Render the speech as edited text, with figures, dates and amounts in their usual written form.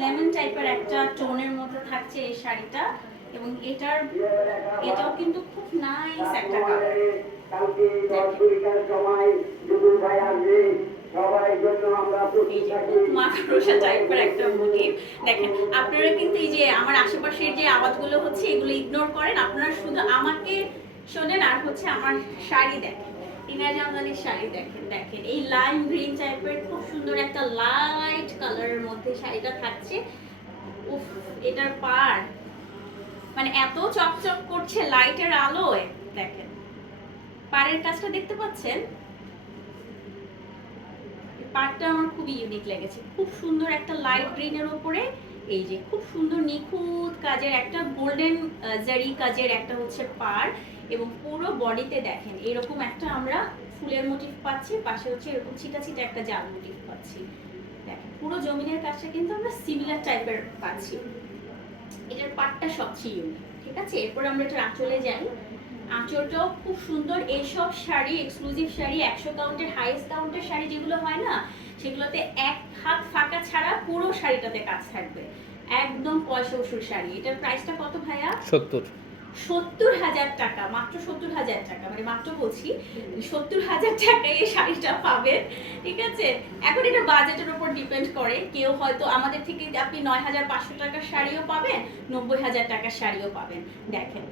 Lemon টাইপের একটা টোনের মধ্যে থাকছে এই শাড়িটা, এবং এটাও কিন্তু খুব নাইস একটা কালার। এই যে খুব মাকড়সা টাইপের একটা মোটিভ। দেখেন আপনারা কিন্তু এই যে আমার আশেপাশের যে আওয়াজগুলো হচ্ছে এগুলো ইগনোর করেন, আপনারা শুধু আমাকে শোনেন আর হচ্ছে আমার শাড়ি দেখেন। টিনা জামদানির শাড়ি দেখেন, দেখেন এই লাইম গ্রিন টাইপের খুব সুন্দর একটা লাইট কালারের মধ্যে শাড়িটা থাকছে। উফ, এটার পাড় মানে এত চকচক করছে লাইটের আলোয়। দেখেন পাড়ের কাজটা দেখতে পাচ্ছেন, পাড়টা আমার খুবই ইউনিক লেগেছে। খুব সুন্দর একটা লাইট গ্রিনের উপরে এই যে খুব সুন্দর নিখুঁত কাজের একটা গোল্ডেন জারি কাজের একটা হচ্ছে পাড়, এবং পুরো বডিতে দেখেন এরকম একটা আমরা ফুলের মোটিভ পাচ্ছি, পাশে হচ্ছে এরকম ছিটা ছিটা একটা জাল মোটিভ পাচ্ছি। দেখেন পুরো জমিনের কাজটা কিন্তু আমরা সিমিলার টাইপের পাচ্ছি। এটার পাটটা সবচেয়ে ইউনিক। ঠিক আছে, এরপর আমরা এটার আঁচলে যাই। আঁচলটাও খুব সুন্দর। এইসব শাড়ি এক্সক্লুসিভ শাড়ি 100 কাউন্টের হাইয়েস্ট কাউন্টের শাড়ি যেগুলো হয় না, সেগুলোতে এক হাত ফাঁকা ছাড়া পুরো শাড়িটাতে কাজ থাকবে, একদম পয়সা উসুল শাড়ি। এটার প্রাইসটা কত ভাইয়া? 70। 70,000 টাকা, মাত্র 70,000 টাকা, মানে মাত্র বলছি 70,000 টাকায় এই শাড়িটা পাবেন। ঠিক আছে, এখন এটা বাজেটের উপর ডিপেন্ড করে। কেউ হয়তো আমাদের থেকে আপনি 9,500 টাকার শাড়িও পাবেন, 90,000 টাকার শাড়িও পাবেন। দেখেন